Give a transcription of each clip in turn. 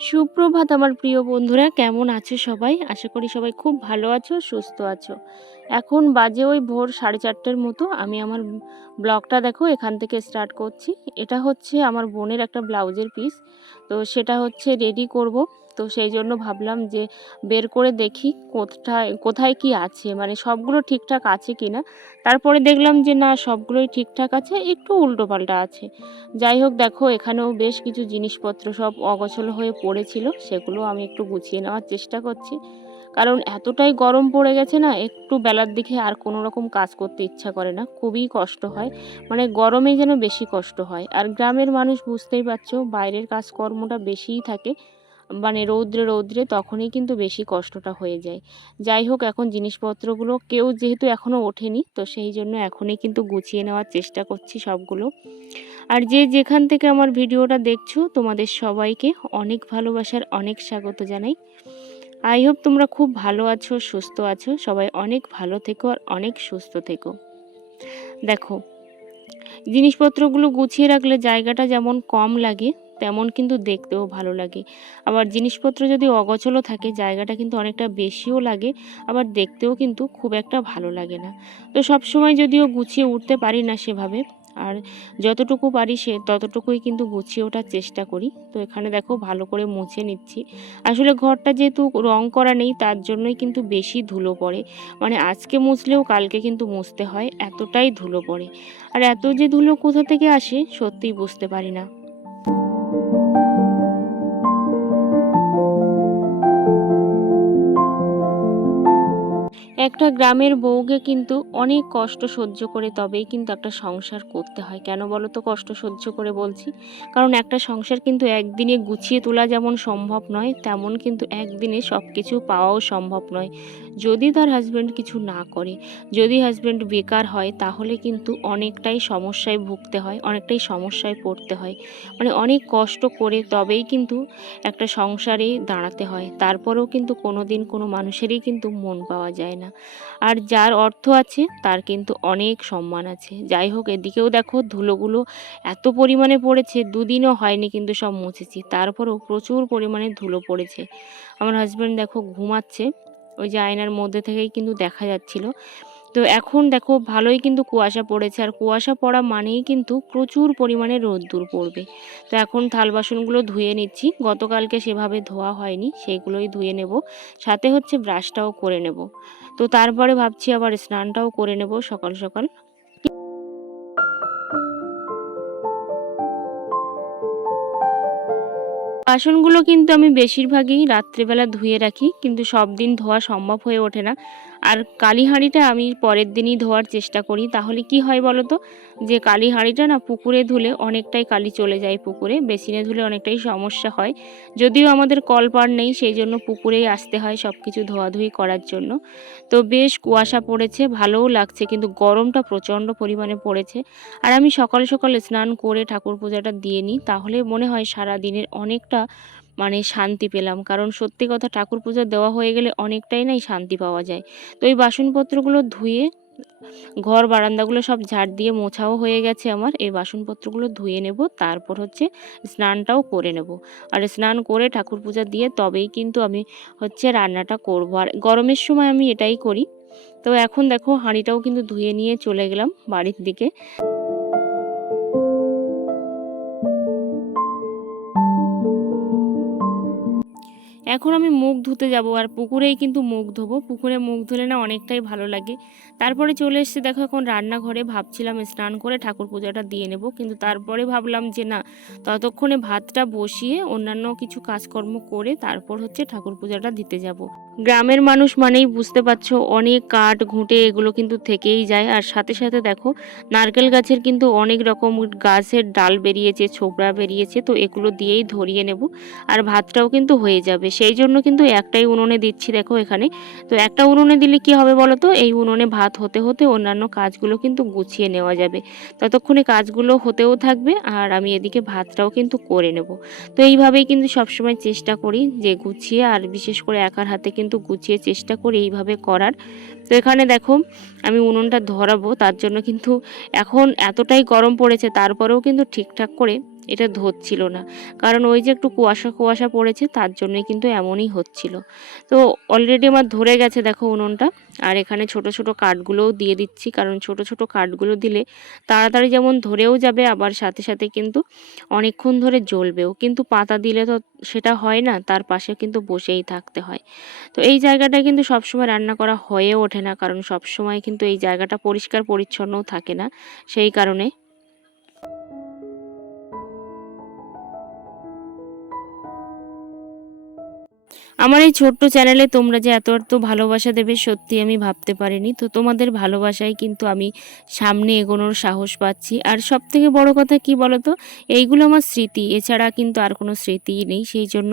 সুপ্রভাত আমার প্রিয় বন্ধুরা, কেমন আছো সবাই? আশা করি সবাই খুব ভালো আছো, সুস্থ আছো। এখন বাজে ওই ভোর সাড়ে চারটের মতো। আমি আমার ব্লগটা দেখো, এখান থেকে স্টার্ট করছি। এটা হচ্ছে আমার বোনের একটা ব্লাউজের পিস তো সেটা হচ্ছে রেডি করব। তো সেই জন্য ভাবলাম যে বের করে দেখি কোথায় কোথায় কি আছে। মানে সবগুলো ঠিকঠাক আছে কি না তারপরে দেখলাম যে না, সবগুলোই ঠিকঠাক আছে, একটু উল্টোপাল্টা আছে। যাই হোক, দেখো, এখানেও বেশ কিছু জিনিসপত্র সব অগোছলো হয়ে পড়েছিল। সেগুলো আমি একটু গুছিয়ে নেওয়ার চেষ্টা করছি। কারণ এতটাই গরম পড়ে গেছে না, একটু বেলার দিকে আর কোনো রকম কাজ করতে ইচ্ছা করে না, খুবই কষ্ট হয়। মানে গরমে যেন বেশি কষ্ট হয়। আর গ্রামের মানুষ বুঝতেই পারছ, বাইরের কাজকর্মটা বেশিই থাকে। মানে রৌদ্রে রৌদ্রে তখনই কিন্তু বেশি কষ্টটা হয়ে যায়। যাই হোক, এখন জিনিসপত্রগুলো কেউ যেহেতু এখনও ওঠেনি, তো সেই জন্য এখনই কিন্তু গুছিয়ে নেওয়ার চেষ্টা করছি সবগুলো। আর যে যেখান থেকে আমার ভিডিওটা দেখছ, তোমাদের সবাইকে অনেক ভালোবাসার অনেক স্বাগত জানাই। আই হোপ তোমরা খুব ভালো আছো, সুস্থ আছো। সবাই অনেক ভালো থেকো আর অনেক সুস্থ থেকো। দেখো, জিনিসপত্রগুলো গুছিয়ে রাখলে জায়গাটা যেমন কম লাগে, তেমন কিন্তু দেখতেও ভালো লাগে। আবার জিনিসপত্র যদি অগোছলো থাকে, জায়গাটা কিন্তু অনেকটা বেশিও লাগে, আবার দেখতেও কিন্তু খুব একটা ভালো লাগে না। তো সব সময় যদিও গুছিয়ে উঠতে পারি না সেভাবে আর যতটুকু পারি সে ততটুকুই কিন্তু গুছিয়ে ওঠার চেষ্টা করি। তো এখানে দেখো ভালো করে মুছে নিচ্ছি। আসলে ঘরটা যেহেতু রং করা নেই, তার জন্যই কিন্তু বেশি ধুলো পড়ে। মানে আজকে মুছলেও কালকে কিন্তু মুছতে হয়, এতটাই ধুলো পড়ে। আর এত যে ধুলো কোথা থেকে আসে সত্যিই বুঝতে পারি না। একটা গ্রামের বউকে কিন্তু অনেক কষ্ট সহ্য করে তবেই কিন্তু একটা সংসার করতে হয়। কেন বলো তো কষ্ট সহ্য করে বলছি? কারণ একটা সংসার কিন্তু একদিনে গুছিয়ে তোলা যেমন সম্ভব নয়, তেমন কিন্তু একদিনে সব কিছু পাওয়াও সম্ভব নয়। যদি তার হাজব্যান্ড কিছু না করে, যদি হাজব্যান্ড বেকার হয়, তাহলে কিন্তু অনেকটাই সমস্যায় ভুগতে হয়, অনেকটাই সমস্যায় পড়তে হয়। মানে অনেক কষ্ট করে তবেই কিন্তু একটা সংসারে দাঁড়াতে হয়। তারপরেও কিন্তু কোনো দিন কোনো মানুষেরই কিন্তু মন পাওয়া যায় না। আর যার অর্থ আছে, তার কিন্তু অনেক সম্মান আছে। যাই হোক, এদিকেও দেখো ধুলোগুলো এত পরিমাণে পড়েছে, দুদিনও হয়নি কিন্তু সব মুছেছি। তারপরও প্রচুর পরিমাণে ধুলো পড়েছে। আমার হাজব্যান্ড দেখো ঘুমাচ্ছে। ওই যে আয়নার মধ্যে থেকেই কিন্তু দেখা যাচ্ছিল। তো এখন দেখো ভালোই কিন্তু কুয়াশা পড়েছে। আর কুয়াশা পড়া মানেই কিন্তু প্রচুর পরিমাণে রোদ্দুর পড়বে। তো এখন থাল বাসনগুলো ধুয়ে নিচ্ছি। গতকালকে সেভাবে ধোয়া হয়নি সেইগুলোই ধুয়ে নেব। সাথে হচ্ছে ব্রাশটাও করে নেব। তো তারপরে ভাবছি আবার স্নানটাও করে নেব সকাল সকাল। বাসনগুলো কিন্তু আমি বেশিরভাগই রাত্রেবেলা ধুয়ে রাখি, কিন্তু সব দিন ধোয়া সম্ভব হয়ে ওঠে না। আর কালি হাঁড়িটা আমি পরের দিনই ধোয়ার চেষ্টা করি। তাহলে কি হয় বলো তো যে কালি হাঁড়িটা না পুকুরে ধুলে অনেকটাই কালি চলে যায় পুকুরে, বেসিনে ধুলে অনেকটাই সমস্যা হয়। যদিও আমাদের কলপার নেই, সেই জন্য পুকুরেই আসতে হয় সব কিছু ধোয়াধুয়ি করার জন্য। তো বেশ কুয়াশা পড়েছে, ভালোও লাগছে, কিন্তু গরমটা প্রচণ্ড পরিমাণে পড়েছে। আর আমি সকাল সকাল স্নান করে ঠাকুর পূজাটা দিয়ে নিই, তাহলে মনে হয় সারা দিনের অনেকটা মানে শান্তি পেলাম। কারণ সত্যি কথা ঠাকুর পূজা দেওয়া হয়ে গেলে অনেকটাই নাই শান্তি পাওয়া যায়। তো এই বাসনপত্রগুলো ধুয়ে, ঘর বারান্দাগুলো সব ঝাড় দিয়ে মোছাও হয়ে গেছে আমার। এই বাসনপত্রগুলো ধুয়ে নেব, তারপর হচ্ছে স্নানটাও করে নেব। আর স্নান করে ঠাকুর পূজা দিয়ে তবেই কিন্তু আমি হচ্ছে রান্নাটা করব। আর গরমের সময় আমি এটাই করি। তো এখন দেখো, হাঁড়িটাও কিন্তু ধুয়ে নিয়ে চলে গেলাম বাড়ির দিকে। এখন আমি মুখ ধুতে যাব আর পুকুরেই কিন্তু মুখ ধোবো। পুকুরে মুখ ধুলে না অনেকটাই ভালো লাগে। তারপরে চলে এসেছি দেখো এখন রান্নাঘরে। ভাবছিলাম স্নান করে ঠাকুর পূজাটা দিয়ে নেব, কিন্তু তারপরে ভাবলাম যে না, ততক্ষণে ভাতটা বসিয়ে অন্যান্য কিছু কাজকর্ম করে তারপর হচ্ছে ঠাকুর পূজাটা দিতে যাব। গ্রামের মানুষ মানেই বুঝতে পারছ, অনেক কাঠ, ঘুঁটে এগুলো কিন্তু থেকেই যায়। আর সাথে সাথে দেখো, নারকেল গাছের কিন্তু অনেক রকম গাছের ডাল বেরিয়েছে, ছোবড়া বেরিয়েছে, তো এগুলো দিয়েই ধরিয়ে নেব। আর ভাতটাও কিন্তু হয়ে যাবে। সেই জন্য কিন্তু একটাই উনুনে দিচ্ছি দেখো এখানে। তো একটা উনুনে দিলে কি হবে বলো তো? এই উনুনে ভাত হতে হতে অন্যান্য কাজগুলো কিন্তু গুছিয়ে নেওয়া যাবে। ততক্ষণে কাজগুলো হতেও থাকবে, আর আমি এদিকে ভাতটাও কিন্তু করে নেব। তো এইভাবেই কিন্তু সবসময় চেষ্টা করি যে গুছিয়ে, আর বিশেষ করে একার হাতে কিন্তু গুছিয়ে চেষ্টা করি এইভাবে করার। তো এখানে দেখো, আমি উনুনটা ধরাবো, তার জন্য কিন্তু এখন এতটাই গরম পড়েছে, তারপরেও কিন্তু ঠিকঠাক করে এটা ধরছিল না। কারণ ওই যে একটু কুয়াশা কুয়াশা পড়েছে, তার জন্যই কিন্তু এমনই হচ্ছিল। তো অলরেডি আমার ধরে গেছে দেখো উনুনটা, আর এখানে ছোট ছোট কাঠগুলোও দিয়ে দিচ্ছি। কারণ ছোট ছোট কাঠগুলো দিলে তাড়াতাড়ি যেমন ধরেও যাবে, আবার সাথে সাথে কিন্তু অনেকক্ষণ ধরে জ্বলবেও। কিন্তু পাতা দিলে তো সেটা হয় না, তার পাশে কিন্তু বসেই থাকতে হয়। তো এই জায়গাটা কিন্তু সবসময় রান্না করা হয়ে ওঠে না, কারণ সবসময় কিন্তু এই জায়গাটা পরিষ্কার পরিচ্ছন্নও থাকে না। সেই কারণে আমার এই ছোট্ট চ্যানেলে তোমরা যে এত এত ভালোবাসা দেবে, সত্যি আমি ভাবতে পারিনি। তো তোমাদের ভালোবাসায় কিন্তু আমি সামনে এগোনোর সাহস পাচ্ছি। আর সব থেকে বড় কথা কি বলো তো এইগুলো আমার স্মৃতি, এছাড়া কিন্তু আর কোনো স্মৃতিই নেই। সেই জন্য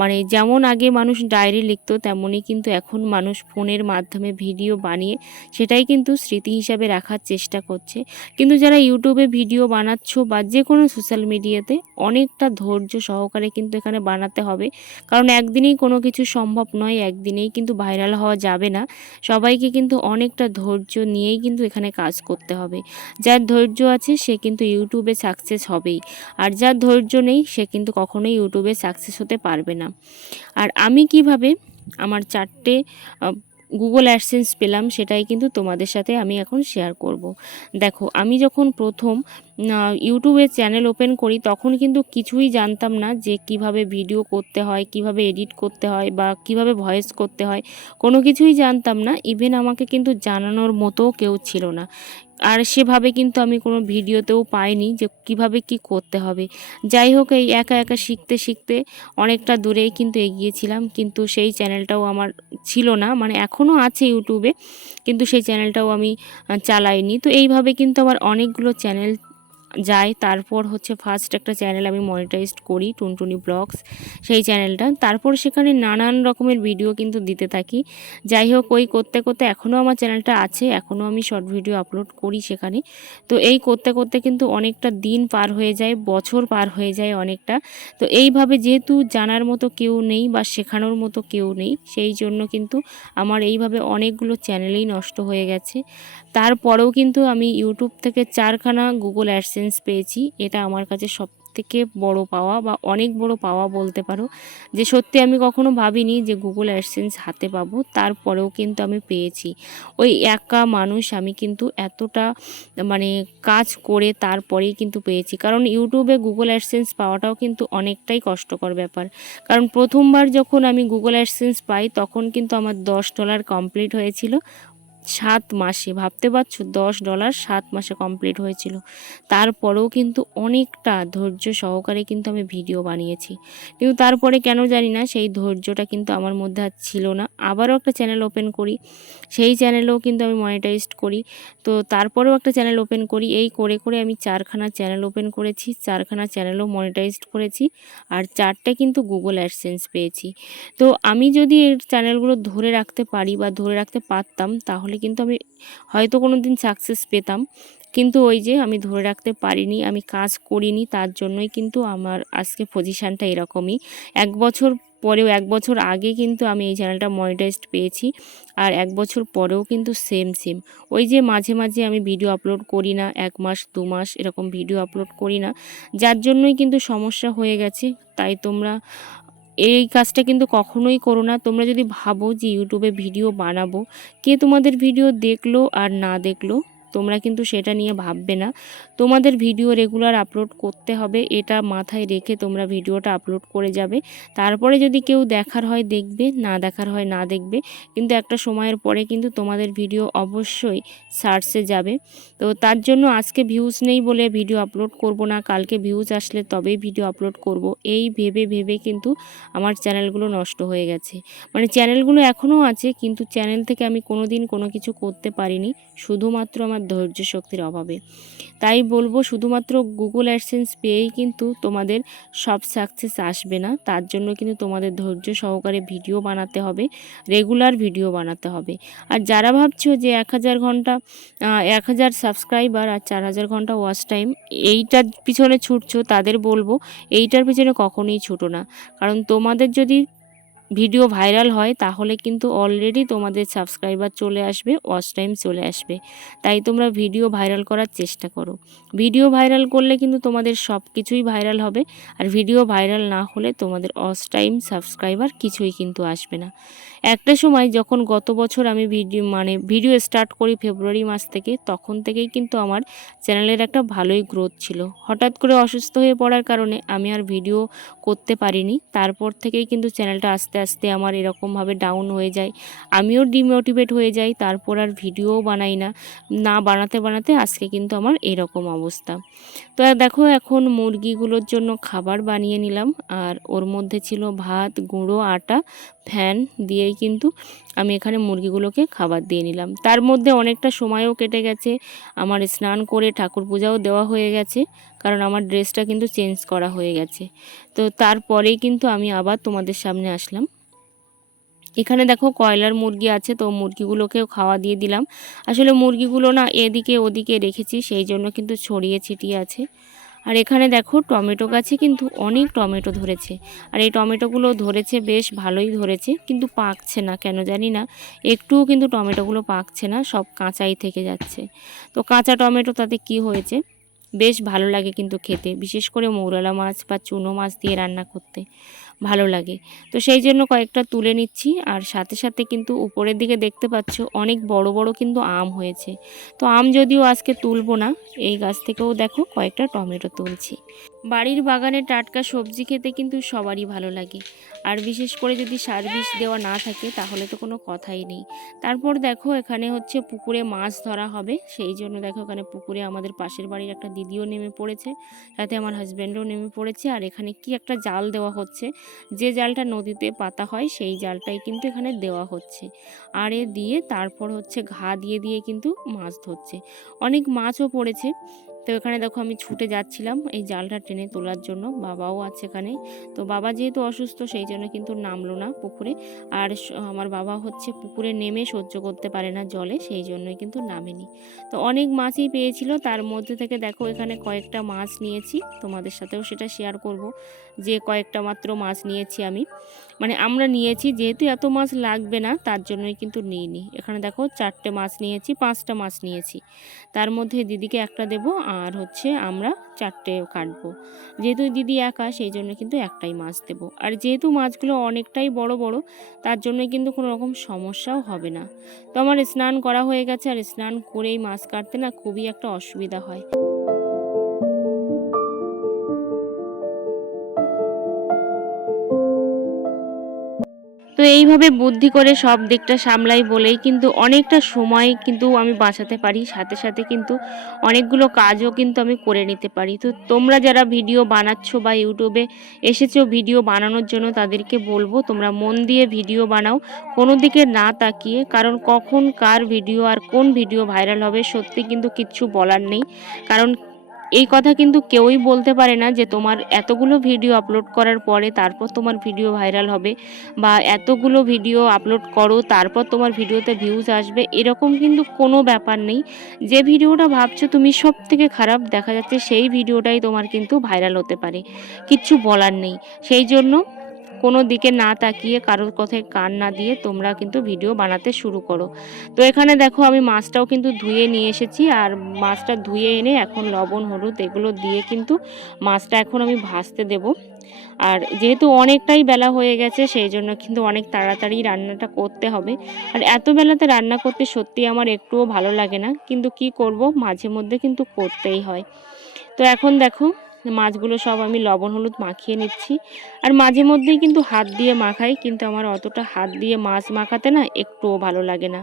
মানে যেমন আগে মানুষ ডায়েরি লিখতো, তেমনই কিন্তু এখন মানুষ ফোনের মাধ্যমে ভিডিও বানিয়ে সেটাই কিন্তু স্মৃতি হিসাবে রাখার চেষ্টা করছে। কিন্তু যারা ইউটিউবে ভিডিও বানাচ্ছ বা যে কোনো সোশ্যাল মিডিয়াতে অনেকটা ধৈর্য সহকারে কিন্তু এখানে বানাতে হবে। কারণ একদিনেই কোনো কিছু সম্ভব নয় একদিনেই কিন্তু ভাইরাল হওয়া যাবে না। সবাইকে কিন্তু অনেকটা ধৈর্য নিয়েই কিন্তু এখানে কাজ করতে হবে। যার ধৈর্য আছে সে কিন্তু ইউটিউবে সাকসেস হবেই। আর যার ধৈর্য নেই সে কিন্তু কখনোই ইউটিউবে সাকসেস হতে পারবে না। আর আমি কীভাবে আমার চারটে গুগল অ্যাডসেন্স পেলাম, সেটাই কিন্তু তোমাদের সাথে আমি এখন শেয়ার করব। দেখো, আমি যখন প্রথম ইউটিউবে চ্যানেল ওপেন করি, তখন কিন্তু কিছুই জানতাম না যে কীভাবে ভিডিও করতে হয়, কীভাবে এডিট করতে হয় বা কীভাবে ভয়েস করতে হয় কোনো কিছুই জানতাম না ইভেন আমাকে কিন্তু জানানোর মতো কেউ ছিল না আর সেভাবে কিন্তু আমি কোনো ভিডিওতেও পাইনি যে কীভাবে কি করতে হবে। যাই হোক, এই একা একা শিখতে শিখতে অনেকটা দূরেই কিন্তু এগিয়েছিলাম, কিন্তু সেই চ্যানেলটাও আমার ছিল না মানে এখনও আছে ইউটিউবে, কিন্তু সেই চ্যানেলটাও আমি চালাইনি। তো এইভাবে কিন্তু আমার অনেকগুলো চ্যানেল যাই, তারপর হচ্ছে ফার্স্ট একটা চ্যানেল আমি মনিটাইজড করি, টুনটুনি ব্লগস। সেই চ্যানেলটা তারপর সেখানে নানান রকমের ভিডিও কিন্তু দিতে থাকি। যাই হোক, ওই করতে করতে এখনও আমার চ্যানেলটা আছে এখনও আমি শর্ট ভিডিও আপলোড করি সেখানে। তো এই করতে করতে কিন্তু অনেকটা দিন পার হয়ে যায়, বছর পার হয়ে যায় অনেকটা। তো এইভাবে যেহেতু জানার মতো কেউ নেই বা শেখানোর মতো কেউ নেই, সেই জন্য কিন্তু আমার এইভাবে অনেকগুলো চ্যানেলেই নষ্ট হয়ে গেছে। তারপরেও কিন্তু আমি ইউটিউব থেকে চারখানা গুগল অ্যাডসেন্স পেয়েছি। এটা আমার কাছে সব থেকে বড় পাওয়া বা অনেক বড় পাওয়া বলতে পারো। যে সত্যি আমি কখনো ভাবিনি যে গুগল অ্যাডসেন্স হাতে পাবো, তারপরেও কিন্তু আমি পেয়েছি। ওই একা মানুষ আমি কিন্তু এতটা মানে কাজ করে তারপরেই কিন্তু পেয়েছি। কারণ ইউটিউবে গুগল অ্যাডসেন্স পাওয়াটাও কিন্তু অনেকটাই কষ্টকর ব্যাপার। কারণ প্রথমবার যখন আমি গুগল অ্যাডসেন্স পাই, তখন কিন্তু আমার দশ ডলার কমপ্লিট হয়েছিল। সাত মাসে, ভাবতে পারছ? দশ ডলার সাত মাসে কমপ্লিট হয়েছিল। তারপরেও কিন্তু অনেকটা ধৈর্য সহকারে কিন্তু আমি ভিডিও বানিয়েছি। কিন্তু তারপরে কেন জানি না, সেই ধৈর্যটা কিন্তু আমার মধ্যে আর ছিল না। আবারও একটা চ্যানেল ওপেন করি। সেই চ্যানেলেও কিন্তু আমি মনিটাইজড করি। তো তারপরেও একটা চ্যানেল ওপেন করি। এই করে করে আমি চারখানা চ্যানেল ওপেন করেছি। চারখানা চ্যানেলও মনিটাইজড করেছি। আর চারটে কিন্তু গুগল অ্যাডসেন্স পেয়েছি। তো আমি যদি এর চ্যানেলগুলো ধরে রাখতে পারি বা ধরে রাখতে পারতাম, তাহলে কিন্তু আমি হয়তো কোনো দিন সাকসেস পেতাম। কিন্তু ওই যে আমি ধরে রাখতে পারিনি, আমি কাজ করিনি, তার জন্যই কিন্তু আমার আজকে পজিশানটা এরকমই। এক বছর পরেও, এক বছর আগে কিন্তু আমি এই চ্যানেলটা মনিটাইজড পেয়েছি আর এক বছর পরেও কিন্তু সেম সেম ওই যে মাঝে মাঝে আমি ভিডিও আপলোড করি না, এক মাস, দু মাস এরকম ভিডিও আপলোড করি না। যার জন্যই কিন্তু সমস্যা হয়ে গেছে, তাই তোমরা এই কাজটা কিন্তু কখনোই করো না। তোমরা যদি ভাবো যে ইউটিউবে ভিডিও বানাবো, কে তোমাদের ভিডিও দেখল আর না দেখল তোমরা কিন্তু সেটা নিয়ে ভাববে না। তোমাদের ভিডিও রেগুলার আপলোড করতে হবে, এটা মাথায় রেখে তোমরা ভিডিওটা আপলোড করে যাবে। তারপরে যদি কেউ দেখার হয় দেখবে, না দেখার হয় না দেখবে, কিন্তু একটা সময়ের পরে কিন্তু তোমাদের ভিডিও অবশ্যই সার্চে যাবে। তো তার জন্য আজকে ভিউজ নেই বলে ভিডিও আপলোড করব না, কালকে ভিউজ আসলে তবেই ভিডিও আপলোড করব। এই ভেবে ভেবে কিন্তু আমার চ্যানেলগুলো নষ্ট হয়ে গেছে। মানে চ্যানেলগুলো এখনও আছে, কিন্তু চ্যানেল থেকে আমি কোনো দিন কোনো কিছু করতে পারিনি। শুধুমাত্র আমার ধৈর্য শক্তির অভাবে। তাই বলব শুধুমাত্র গুগল অ্যাডসেন্স পেয়েই কিন্তু তোমাদের সব সাকসেস আসবে না। তার জন্য কিন্তু তোমাদের ধৈর্য সহকারে ভিডিও বানাতে হবে রেগুলার ভিডিও বানাতে হবে। আর যারা ভাবছ যে এক হাজার ঘণ্টা এক হাজার সাবস্ক্রাইবার আর চার হাজার ঘণ্টা ওয়াচ টাইম এইটার পিছনে ছুটছো, তাদের বলব এইটার পিছনে কখনোই ছুটো না। কারণ তোমাদের যদি ভিডিও ভাইরাল হয়, তাহলে কিন্তু অলরেডি তোমাদের সাবস্ক্রাইবার চলে আসবে ওয়াচ টাইম চলে আসবে। তাই তোমরা ভিডিও ভাইরাল করার চেষ্টা করো। ভিডিও ভাইরাল করলে কিন্তু তোমাদের সব কিছুই ভাইরাল হবে, আর ভিডিও ভাইরাল না হলে তোমাদের ওয়াচ টাইম সাবস্ক্রাইবার কিছুই কিন্তু আসবে না। একটা সময় যখন গত বছর আমি ভিডিও মানে ভিডিও স্টার্ট করি ফেব্রুয়ারি মাস থেকে, তখন থেকেই কিন্তু আমার চ্যানেলের একটা ভালোই গ্রোথ ছিল। হঠাৎ করে অসুস্থ হয়ে পড়ার কারণে আমি আর ভিডিও করতে পারিনি। তারপর থেকেই কিন্তু চ্যানেলটা আস্তে আস্তে আমার এরকমভাবে ডাউন হয়ে যায়। আমিও ডিমোটিভেট হয়ে যাই, তারপর আর ভিডিও বানাই না। না বানাতে বানাতে আজকে কিন্তু আমার এরকম অবস্থা। তো দেখো, এখন মুরগিগুলোর জন্য খাবার বানিয়ে নিলাম। আর ওর মধ্যে ছিল ভাত, গুঁড়ো, আটা ফ্যান দিয়েই কিন্তু আমি এখানে মুরগিগুলোকে খাবার দিয়ে নিলাম। তার মধ্যে অনেকটা সময়ও কেটে গেছে। আমার স্নান করে ঠাকুর পূজাও দেওয়া হয়ে গেছে, কারণ আমার ড্রেসটা কিন্তু চেঞ্জ করা হয়ে গেছে। তো তারপরেই কিন্তু আমি আবার তোমাদের সামনে আসলাম। এখানে দেখো কয়লার মুরগি আছে, তো মুরগিগুলোকেও খাওয়া দিয়ে দিলাম। আসলে মুরগিগুলো না এদিকে ওদিকে রেখেছি, সেই জন্য কিন্তু ছড়িয়ে ছিটিয়ে আছে। আর এখানে দেখো টমেটো গাছে কিন্তু অনেক টমেটো ধরেছে। আর এই টমেটোগুলো ধরেছে বেশ ভালোই ধরেছে, কিন্তু পাকছে না, কেন জানি না। একটুও কিন্তু টমেটোগুলো পাকছে না, সব কাঁচাই থেকে যাচ্ছে। তো কাঁচা টমেটো তাতে কি হয়েছে? বেশ ভালো লাগে কিন্তু খেতে, বিশেষ করে মৌরালা মাছ বা চুনো মাছ দিয়ে রান্না করতে। ভালো লাগে। তো সেই জন্য কয়েকটা তুলে নিচ্ছি। আর সাথে সাথে কিন্তু উপরের দিকে দেখতে পাচ্ছ অনেক বড় বড় কিন্তু আম হয়েছে। তো আম যদিও আজকে তুলবো না, এই গাছ থেকেও দেখো কয়েকটা টমেটো তুলছি। বাড়ির বাগানে টাটকা সবজি খেতে কিন্তু সবারই ভালো লাগে। আর বিশেষ করে যদি সার্ভিস দেওয়া না থাকে, তাহলে তো কোনো কথাই নেই। তারপর দেখো, এখানে হচ্ছে পুকুরে মাছ ধরা হবে। সেই জন্য দেখো, এখানে পুকুরে আমাদের পাশের বাড়ির একটা দিদিও নেমে পড়েছে। সাথে আমার হাজব্যান্ডও নেমে পড়েছে। আর এখানে কি একটা জাল দেওয়া হচ্ছে। যে জালটা নদীতে পাতা হয়, সেই জালটাই কিন্তু এখানে দেওয়া হচ্ছে। আর এ দিয়ে তারপর হচ্ছে ঘা দিয়ে দিয়ে কিন্তু মাছ ধরছে। অনেক মাছও পড়েছে। তো এখানে দেখো আমি ছুটে যাচ্ছিলাম এই জালটা টেনে তোলার জন্য, বাবাও আছে এখানে। তো বাবা যেহেতু অসুস্থ, সেই জন্য কিন্তু নামলো না পুকুরে। আর আমার বাবা হচ্ছে পুকুরে নেমে সহ্য করতে পারে না জলে, সেই জন্যই কিন্তু নামেনি। তো অনেক মাছই পেয়েছিল, তার মধ্যে থেকে দেখো এখানে কয়েকটা মাছ নিয়েছি, তোমাদের সাথেও সেটা শেয়ার করব। যে কয়েকটা মাত্র মাছ নিয়েছি আমি। মানে আমরা নিয়েছি, যেহেতু এত মাছ লাগবে না, তার জন্যই কিন্তু নিইনি। এখানে দেখো চারটে মাছ নিয়েছি, পাঁচটা মাছ নিয়েছি। তার মধ্যে দিদিকে একটা দেব, আর হচ্ছে আমরা চারটে কাটবো। যেহেতু দিদি একা, সেই জন্য কিন্তু একটাই মাছ দেব। আর যেহেতু মাছগুলো অনেকটাই বড় বড়, তার জন্য কিন্তু কোনো রকম সমস্যাও হবে না। তো আমার স্নান করা হয়ে গেছে, আর স্নান করেই মাছ কাটতে না খুবই একটা অসুবিধা হয়। তো এইভাবে বুদ্ধি করে সব দিকটা সামলাই বলেই কিন্তু অনেকটা সময় কিন্তু আমি বাঁচাতে পারি। সাথে সাথে কিন্তু অনেকগুলো কাজও কিন্তু আমি করে নিতে পারি। তো তোমরা যারা ভিডিও বানাচ্ছ বা ইউটিউবে এসেছ ভিডিও বানানোর জন্য তাদেরকে বলব, তোমরা মন দিয়ে ভিডিও বানাও, কোনো দিকে না তাকিয়ে, কারণ কখন কার ভিডিও আর কোন ভিডিও ভাইরাল হবে সত্যি কিন্তু কিচ্ছু বলার নেই। কারণ এই কথা কিন্তু কেউই বলতে পারে না যে তোমার এতগুলো ভিডিও আপলোড করার পরে তারপর তোমার ভিডিও ভাইরাল হবে বা এতগুলো ভিডিও আপলোড করো, তারপর তোমার ভিডিওতে ভিউজ আসবে, এরকম কিন্তু কোনো ব্যাপার নেই। যে ভিডিওটা ভাবছ তুমি সব থেকে খারাপ দেখা যাচ্ছে সেই ভিডিওটাই তোমার কিন্তু ভাইরাল হতে পারে। কিচ্ছু বলার নেই। সেই জন্য কোনো দিকে না তাকিয়ে কারোর কথায় কান না দিয়ে তোমরা কিন্তু ভিডিও বানাতে শুরু করো। তো এখানে দেখো আমি মাছটাও কিন্তু ধুয়ে নিয়ে এসেছি আর মাছটা ধুয়ে এনে এখন লবণ, হলুদ এগুলো দিয়ে কিন্তু মাছটা এখন আমি ভাজতে দেব। আর যেহেতু অনেকটাই বেলা হয়ে গেছে সেই জন্য কিন্তু অনেক তাড়াতাড়ি রান্নাটা করতে হবে। আর এত বেলাতে রান্না করতে সত্যি আমার একটুও ভালো লাগে না। কিন্তু কি করব? মাঝে মধ্যে কিন্তু করতেই হয়। তো এখন দেখো মাছগুলো সব আমি লবণ, হলুদ মাখিয়ে নিচ্ছি। আর মাঝে মধ্যেই কিন্তু হাত দিয়ে মাখাই, কিন্তু আমার অতটা হাত দিয়ে মাছ মাখাতে না একটুও ভালো লাগে না।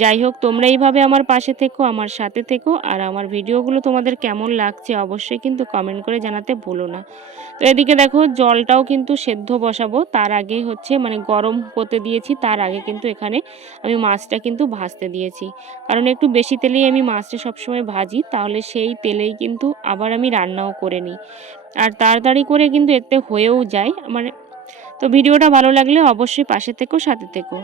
যাই হোক, তোমরা এইভাবে আমার পাশে থেকো, আমার সাথে থেকো, আর আমার ভিডিওগুলো তোমাদের কেমন লাগছে অবশ্যই কিন্তু কমেন্ট করে জানাতে ভুলো না। তো এদিকে দেখো, জলটাও কিন্তু সেদ্ধ বসাবো, তার আগে হচ্ছে মানে গরম করতে দিয়েছি, তার আগে কিন্তু এখানে আমি মাছটা কিন্তু ভাজতে দিয়েছি। কারণ একটু বেশি তেলেই আমি মাছটা সবসময় ভাজি, তাহলে সেই তেলেই কিন্তু আবার আমি রান্নাও করে নিই। আর তাড়াতাড়ি করে কিন্তু এতে হয়েও যায়। মানে তো ভিডিওটা ভালো লাগলে অবশ্যই পাশে থেকো, সাথে থেকো।